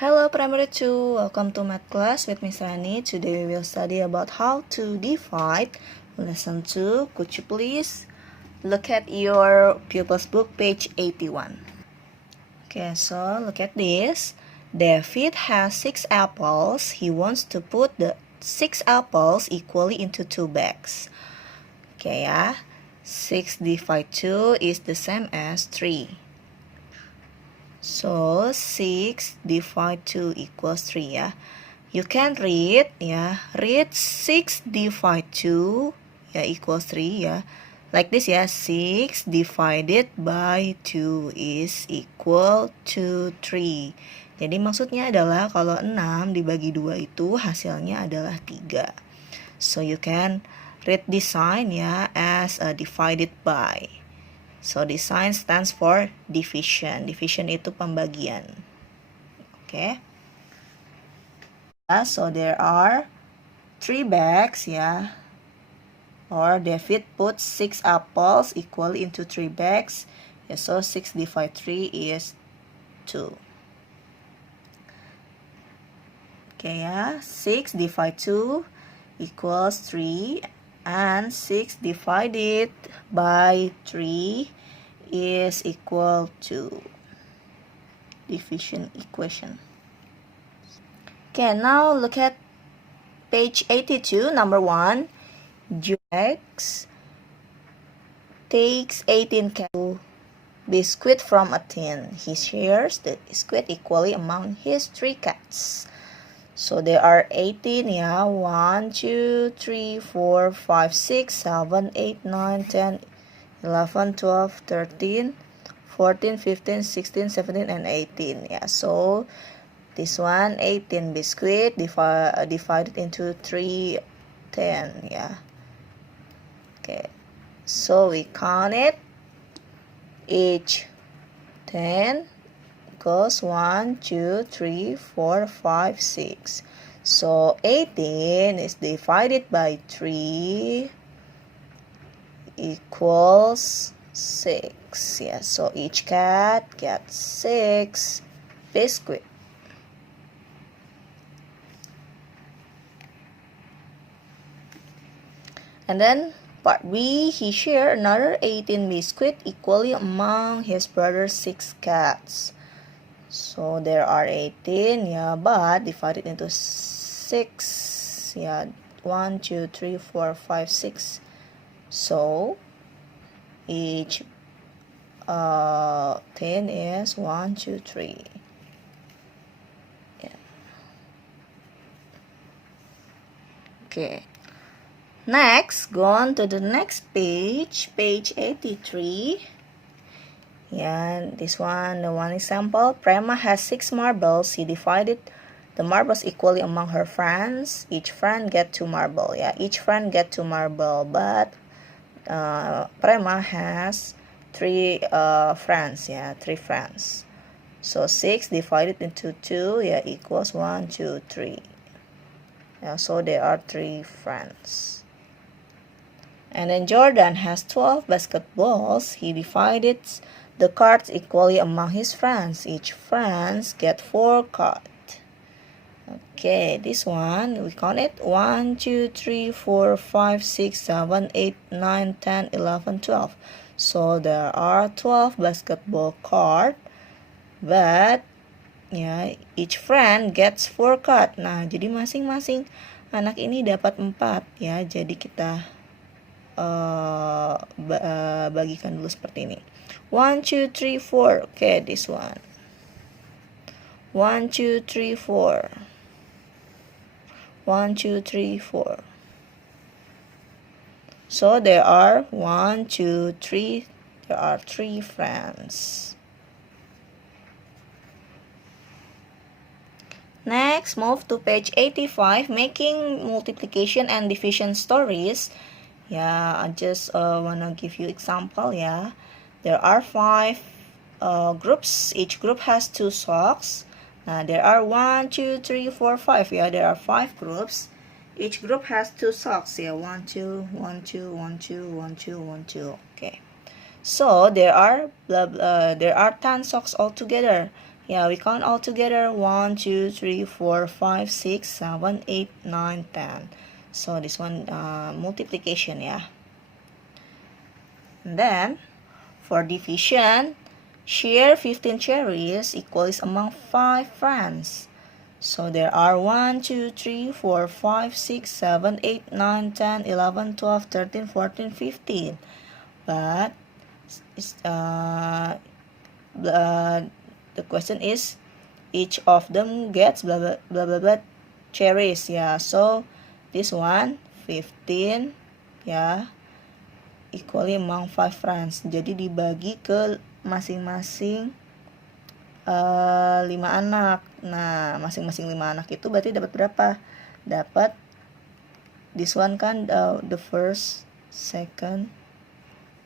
Hello Primary 2, welcome to Math class with Miss Rani. Today we will study about how to divide. Lesson 2, could you please look at your pupils book page 81. Okay, so look at this. David has 6 apples. He wants to put the 6 apples equally into 2 bags. Okay ya, 6 divided 2 is the same as 3. So 6 divided 2 equals 3 ya. You can read ya. Read 6 divided 2 ya equals 3 ya. Like this ya. 6 divided by 2 is equal to 3. Jadi maksudnya adalah kalau 6 dibagi 2 itu hasilnya adalah 3. So you can read this sign ya as a divided by. So this sign stands for division. Division itu pembagian. Okay. So there are 3 bags ya. Or David put 6 apples equal into 3 bags. Yeah, so 6 divided 3 is 2. Okay ya. 6 divided 2 equals 3. And 6 divided by 3 is equal to division equation. Okay, now look at page 82, number 1. X takes 18 biscuit from a tin. He shares the biscuit equally among his 3 cats. So there are 18 ya. 1, 2, 3, 4, 5, 6, 7, 8, 9, 10, 11, 12, 13, 14, 15, 16, 17, and 18 ya. So this one 18 biscuit divided into 3 10 ya. Okay, so we count it. Each 10 goes 1, 2, 3, 4, 5, 6. So 18 is divided by 3 equals 6. Yeah, so each cat gets 6 biscuit. And then part B, he shared another 18 biscuit equally among his brother's 6 cats. So there are 18, yeah, but divided into 6, yeah, 1, 2, 3, 4, 5, 6. So each 10 is 1, 2, 3. Yeah. Okay. Next, go on to the next page, page 83. Yeah, this one, the one example. Prema has 6 marbles. He divided the marbles equally among her friends. Each friend get 2 marble. Yeah, each friend get 2 marble. But Prema has 3 friends. Yeah, 3 friends. So 6 divided into 2, yeah, equals 1, 2, 3. Yeah, so there are 3 friends. And then Jordan has 12 basketballs. He divided the cards equally among his friends. Each friends get 4 cards. Okay, this one, we count it. 1, 2, 3, 4, 5, 6, 7, 8, 9, 10, 11, 12. So there are 12 basketball cards. But ya, each friend gets 4 cards. Nah, jadi masing-masing anak ini dapat 4 ya. Jadi kita bagikan dulu seperti ini. 1, 2, 3, 4. Okay, this one. 1, 2, 3, 4. 1, 2, 3, 4. So there are 1, 2, 3. There are 3 friends. Next, move to page 85, making multiplication and division stories. Yeah, I just wanna give you example. Yeah, there are 5 groups. Each group has 2 socks. There are 1, 2, 3, 4, 5. Yeah, there are 5 groups. Each group has 2 socks. Yeah, 1, 2, 1, 2, 1, 2, 1, 2, 1, 2. Okay, so there are 10 socks altogether. Yeah, we count all together. 1, 2, 3, 4, 5, 6, 7, 8, 9, 10. So this one multiplication, yeah. And then for division, share 15 cherries equals among 5 friends. So there are 1, 2, 3, 4, 5, 6, 7, 8, 9, 10, 11, 12, 13, 14, 15. But the question is each of them gets blah blah blah blah, blah cherries, yeah. So this one 15, ya, equally among 5 friends. Jadi dibagi ke masing-masing 5 anak. Nah, masing-masing 5 anak itu berarti dapat berapa? Dapat this one kan, the first, second,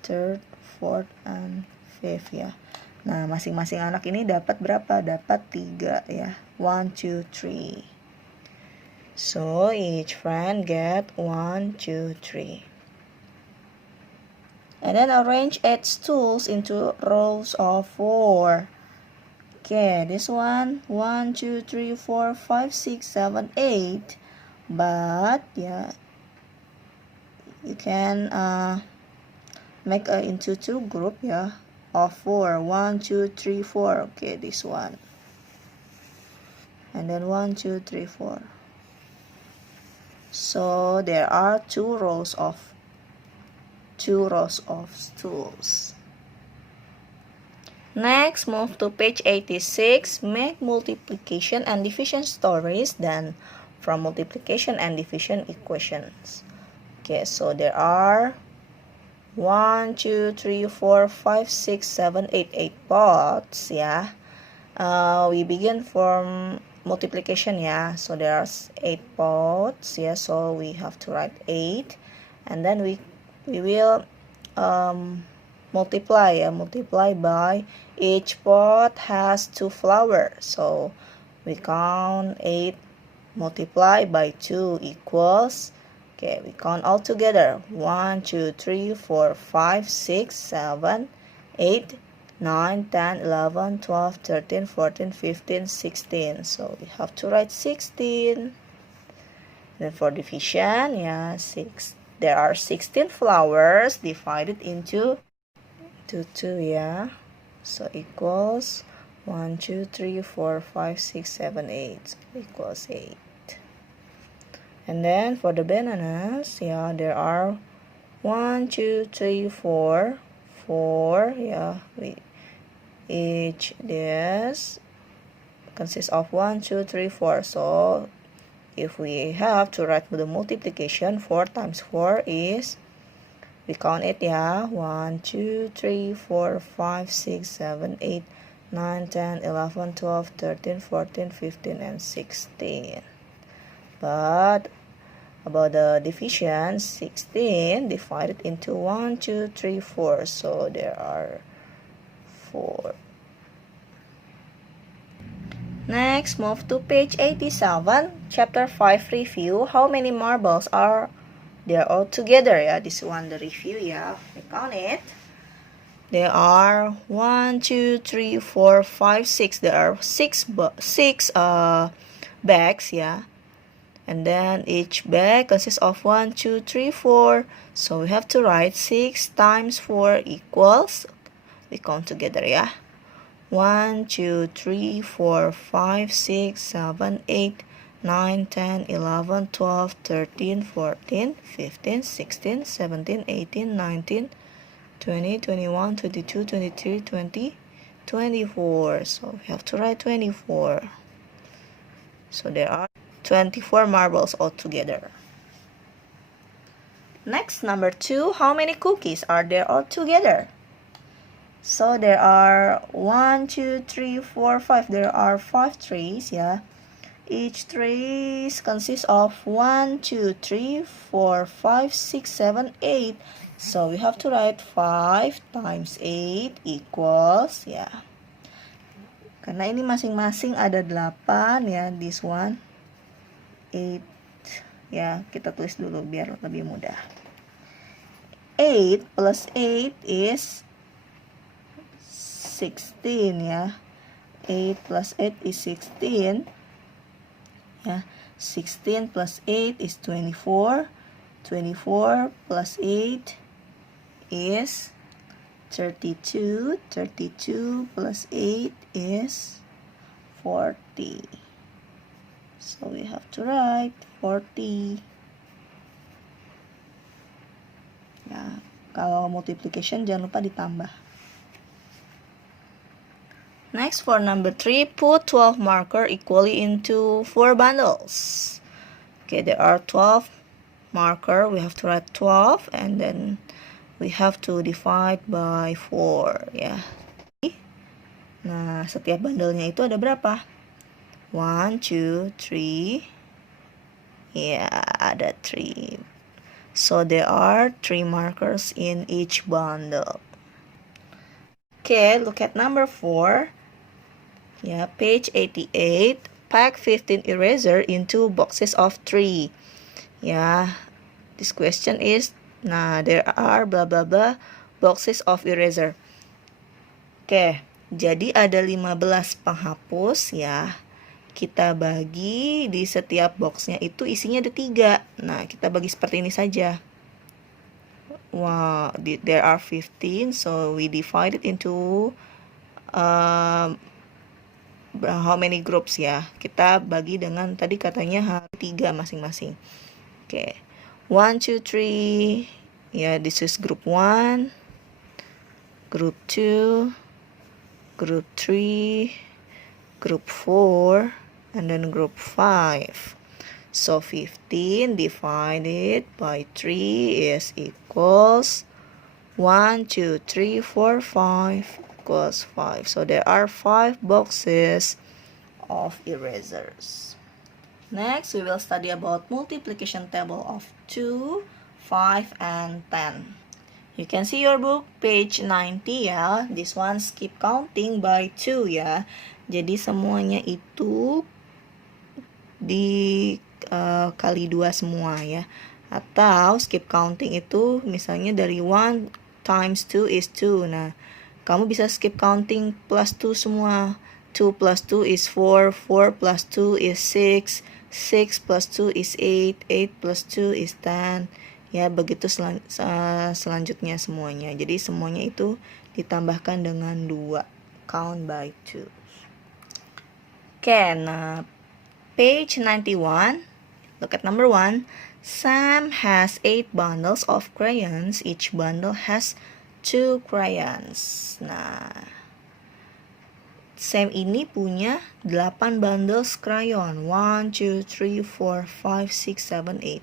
third, fourth, and fifth, ya. Nah, masing-masing anak ini dapat berapa? Dapat 3, ya. 1, 2, 3. So, each friend get 1, 2, 3. And then arrange 8 stools into rows of 4. Okay, this one, 1, 2, 3, 4, 5, 6, 7, 8. But, yeah, you can make into 2 group, yeah, of 4. 1, 2, 3, 4. Okay, this one. And then 1, 2, 3, 4. So there are 2 rows of stools. Next, move to page 86. Make multiplication and division stories done from multiplication and division equations. Okay, so there are 1, 2, 3, 4, 5, 6, 7, 8, 8 pots, yeah. We begin from multiplication, yeah. So there are 8 pots, yeah. So we have to write 8, and then we will multiply by each pot has 2 flowers. So we count 8 multiply by 2 equals, okay, we count all together. 1, 2, 3, 4, 5, 6, 7, 8, 9, 10, 11, 12, 13, 14, 15, 16. So we have to write 16. Then for division, yeah, 6. There are 16 flowers divided into 2, yeah. So equals 1, 2, 3, 4, 5, 6, 7, 8. So equals 8. And then for the bananas, yeah, there are 1, 2, 3, 4, yeah. Each this consists of 1, 2, 3, 4. So if we have to write the multiplication, 4 times 4 is, we count it, yeah, 1, 2, 3, 4, 5, 6, 7, 8, 9, 10, 11, 12, 13, 14, 15, and 16. But about the division, 16 divided into 1, 2, 3, 4. So there are 4. Next, move to page 87, chapter 5 review. How many marbles are there all together? Yeah, this one, the review, yeah. We count it. There are 1, 2, 3, 4, 5, 6. There are 6 bags, yeah. And then each bag consists of 1, 2, 3, 4. So we have to write 6 times 4 equals, we count together, yeah. 1, 2, 3, 4, 5, 6, 7, 8, 9, 10, 11, 12, 13, 14, 15, 16, 17, 18, 19, 20, 21, 22, 23, 20, 24. So we have to write 24. So there are 24 marbles altogether. Next, number 2, how many cookies are there altogether? So there are 1, 2, 3, 4, 5. There are 5 trays, yeah. Each tray consists of 1, 2, 3, 4, 5, 6, 7, 8. So we have to write 5 times 8 equals, yeah. Karena ini masing-masing ada 8, ya, this one 8. Ya, kita tulis dulu biar lebih mudah. 8 plus 8 is 16, ya. 8 plus 8 is 16. Ya, 16 plus 8 is 24. 24 plus 8 is 32. 32 plus 8 is 40. So we have to write 40. Ya, kalau multiplication jangan lupa ditambah. Next, for number 3, put 12 marker equally into 4 bundles. Okay, there are 12 marker. We have to write 12 and then we have to divide by 4 ya. Nah, setiap bandelnya itu ada berapa? 1, 2, 3. Ya, ada 3. So there are 3 markers in each bundle. Okay, look at number 4. Yeah, page 88. Pack 15 eraser into boxes of 3. Yeah, this question is, nah, there are blah blah blah boxes of eraser. Oke, jadi ada 15 penghapus ya. Kita bagi di setiap boxnya itu isinya ada 3. Nah, kita bagi seperti ini saja. Wow, there are 15, so we divide it into how many groups ya. Kita bagi dengan tadi katanya 3 masing-masing. Oke. 1, 2, 3. Ya, this is group 1, group 2, group 3, group 4, and then group 5. So 15 divided by 3 is equals 1, 2, 3, 4, 5 equals 5. So there are 5 boxes of erasers. Next, we will study about multiplication table of 2, 5, and 10. You can see your book, page 90 ya. This one skip counting by 2 ya. Jadi semuanya itu kali 2 semua ya. Atau skip counting itu misalnya dari 1 times 2 is 2. Nah, kamu bisa skip counting plus 2 semua. 2 plus 2 is 4, 4 plus 2 is 6, 6 plus 2 is 8, 8 plus 2 is 10. Ya, begitu selanjutnya semuanya. Jadi semuanya itu ditambahkan dengan 2. Count by 2. Okay, nah, page 91. Look at number 1. Sam has 8 bundles of crayons. Each bundle has 2 crayons. Nah, Sam ini punya 8 bundles crayon. 1, 2, 3, 4, 5, 6, 7, 8.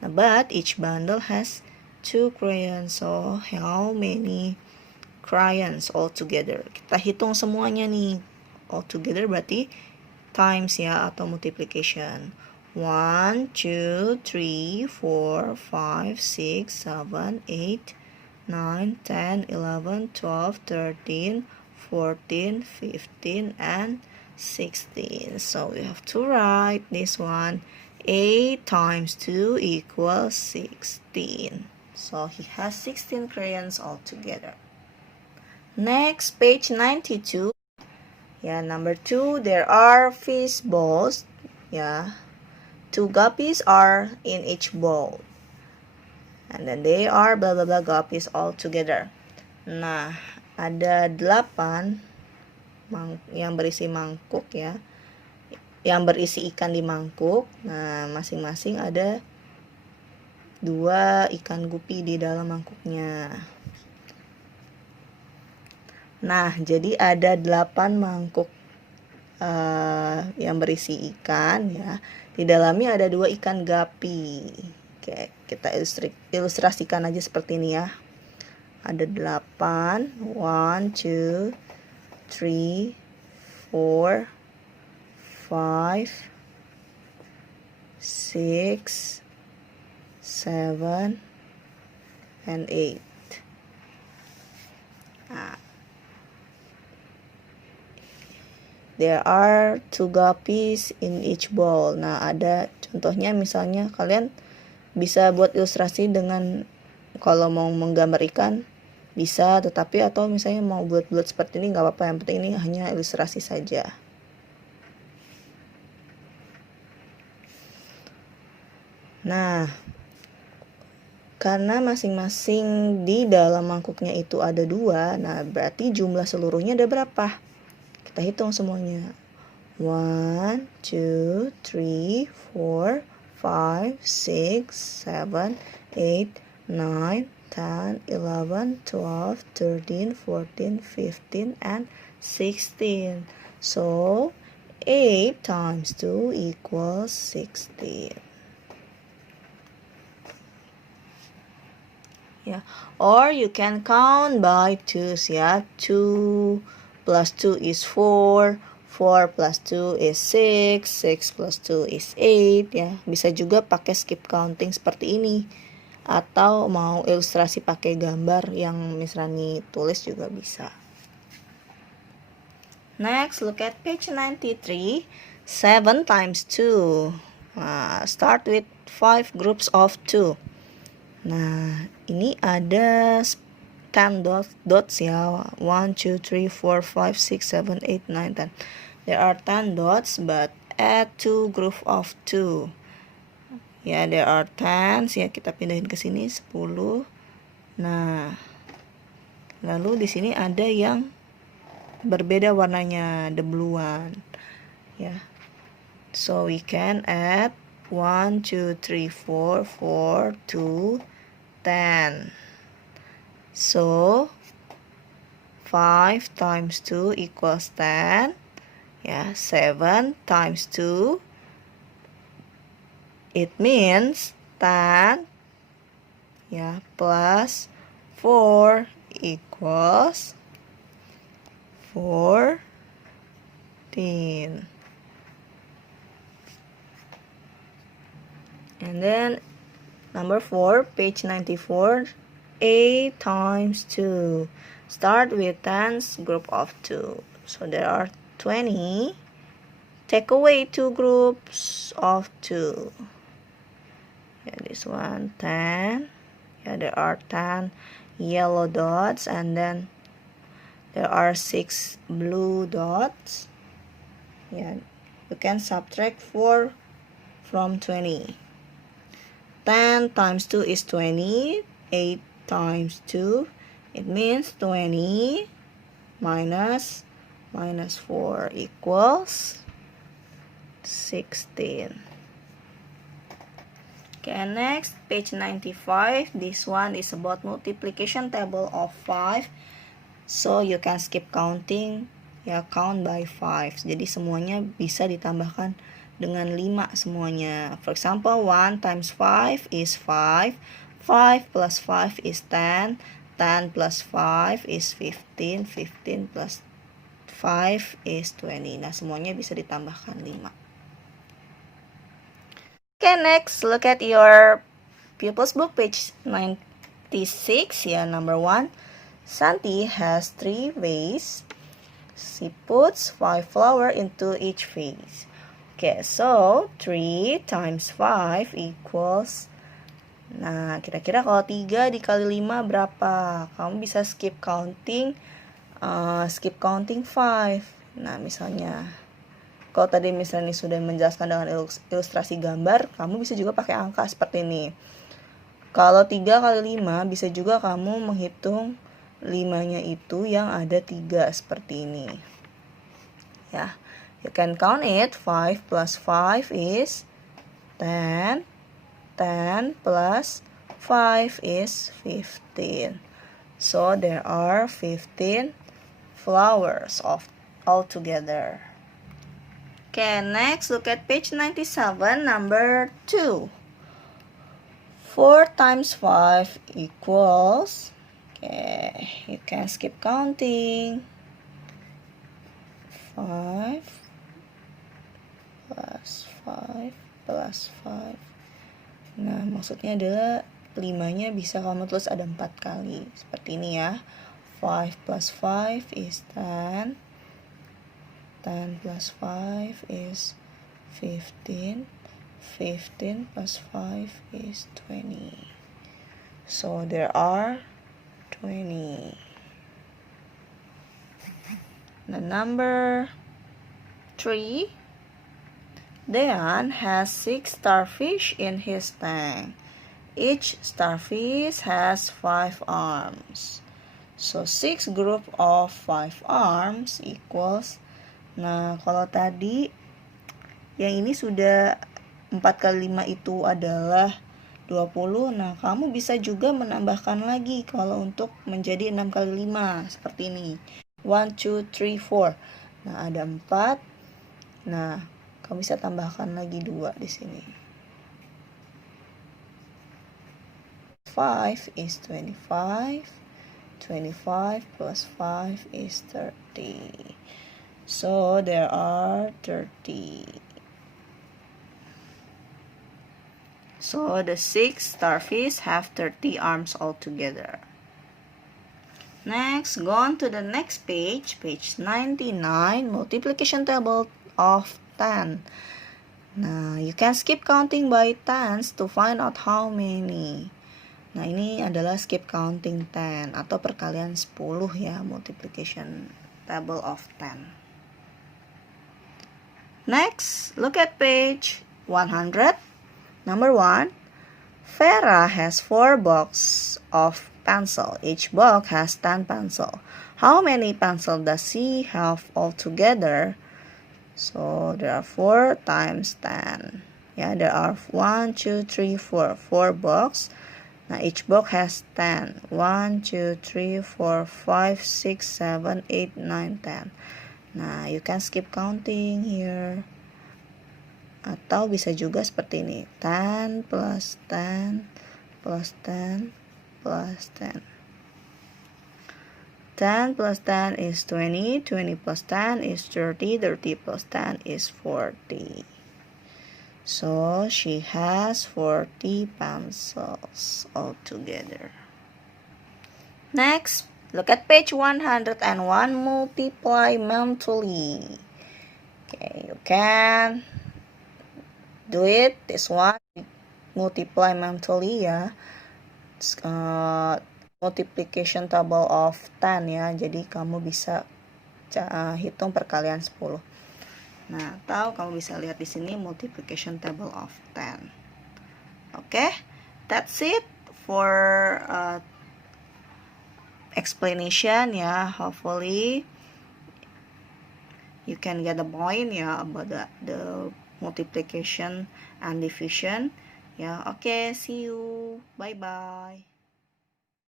Nah, but each bundle has 2 crayons. So, how many crayons altogether? Kita hitung semuanya nih. Altogether berarti times ya, atau multiplication. 1, 2, 3, 4, 5, 6, 7, 8, 9, 10, 11, 12, 13, 14, 15, and 16. So we have to write this one. 8 times 2 equals 16. So he has 16 crayons altogether. Next, page 92. Yeah, number 2, there are fish balls. Yeah, 2 guppies are in each bowl. And then they are blah blah blah guppies all together. Nah, ada 8 yang berisi mangkuk ya. Yang berisi ikan di mangkuk. Nah, masing-masing ada 2 ikan gupi di dalam mangkuknya. Nah, jadi ada 8 mangkuk yang berisi ikan ya. Di dalamnya ada 2 ikan gapi. Oke, kita ilustrasikan aja seperti ini ya. Ada 8, 1, 2, 3, 4, 5, 6, 7, and 8. Nah, there are 2 guppies in each bowl. Nah, ada contohnya misalnya kalian bisa buat ilustrasi dengan kalau mau menggambar ikan, bisa, tetapi atau misalnya mau bulat-bulat seperti ini nggak apa-apa, yang penting ini hanya ilustrasi saja. Nah, karena masing-masing di dalam mangkuknya itu ada 2, nah berarti jumlah seluruhnya ada berapa? Kita hitung semuanya. 1, 2, 3, 4, 5, 6, 7, 8, 9, 10, 11, 12, 13, 14, 15, and 16. So, 8 times 2 equals 16. Yeah. Or you can count by 2s, ya. 2 plus 2 is 4, 4 plus 2 is 6, 6 plus 2 is 8, ya. Bisa juga pakai skip counting seperti ini. Atau mau ilustrasi pakai gambar yang Miss Rani tulis juga bisa. Next, look at page 93. 7 times 2. Start with 5 groups of 2. Nah, ini ada 10 dots ya. 1, 2, 3, 4, 5, 6, 7, 8, 9, 10. There are 10 dots, but add 2 group of 2. Ya, there are 10. Ya, kita pindahin ke sini 10. Nah, lalu di sini ada yang berbeda warnanya, the blue one. Ya. So we can add 1, 2, 3, 4, 4, 2, 10. So 5 times 2 equals 10. Ya, 7 times 2. It means 10, ya, plus 4 equals 14. And then number 4, page 94, 8 times 2. Start with 10's group of 2. So there are 20. Take away 2 groups of 2. Yeah, this one, 10. Yeah, there are 10 yellow dots, and then there are 6 blue dots. Yeah, you can subtract 4 from 20. 10 times 2 is 20. 8 times 2, it means 20 minus 4 equals 16. Okay, next, page 95. This one is about multiplication table of 5. So, you can skip counting, ya, count by 5. Jadi, semuanya bisa ditambahkan dengan 5 semuanya. For example, 1 times 5 is 5. 5 plus 5 is 10. 10 plus 5 is 15. 15 plus 5 is 20. Nah, semuanya bisa ditambahkan 5. Okay, next, look at your pupils book, page 96. Yeah, number 1. Santi has 3 vases. She puts 5 flowers into each vase. Okay, so 3 times 5 equals. Nah, kira-kira kalau 3 dikali 5 berapa? Kamu bisa skip counting 5. Nah, misalnya kalau tadi misalnya sudah menjelaskan dengan ilustrasi gambar, kamu bisa juga pakai angka seperti ini. Kalau 3 kali 5, bisa juga kamu menghitung 5-nya itu yang ada 3 seperti ini. Ya, you can count it. 5 plus 5 is 10. 10 plus 5 is 15. So, there are 15 flowers altogether. Okay, next, look at page 97, number 2. 4 times 5 equals, okay, you can skip counting. 5 plus 5 plus 5. Nah, maksudnya adalah 5-nya bisa kamu tulis ada 4 kali. Seperti ini ya. 5 plus 5 is 10. 10 plus 5 is 15. 15 plus 5 is 20. So, there are 20. The number 3. Dan has 6 starfish in his tank. Each starfish has 5 arms. So 6 group of 5 arms equals. Nah, kalau tadi yang ini sudah 4 kali 5 itu adalah 20. Nah, kamu bisa juga menambahkan lagi kalau untuk menjadi 6 kali 5 seperti ini. 1, 2, 3, 4. Nah, ada 4. Nah, kamu bisa tambahkan lagi 2 di sini. 5 is 25. 25 plus 5 is 30. So, there are 30. So, the 6 starfish have 30 arms altogether. Next, go on to the next page, page 99, multiplication table of 10. Nah, you can skip counting by tens to find out how many. Nah, ini adalah skip counting 10 atau perkalian 10 ya, multiplication table of 10. Next, look at page 100. Number 1, Vera has 4 boxes of pencil. Each box has 10 pencil. How many pencil does she have altogether? So there are 4 times 10. Yeah, there are 1, 2, 3, 4. 4 box. Now each box has 10. 1, 2, 3, 4, 5, 6, 7, 8, 9, 10. Nah, you can skip counting here. Atau bisa juga seperti ini. 10 plus 10 plus 10 plus 10. 10 plus 10 is 20. 20 plus 10 is 30. 30 plus 10 is 40. So, she has 40 pencils altogether. Next, look at page 101. Multiply mentally. Okay, you can do it. This one, multiply mentally ya. Multiplication table of 10 ya. Jadi kamu bisa hitung perkalian 10. Nah, atau kamu bisa lihat di sini multiplication table of 10. Okay, that's it for explanation ya. Hopefully you can get the point ya about the multiplication and division. Yeah, okay, see you. Bye-bye.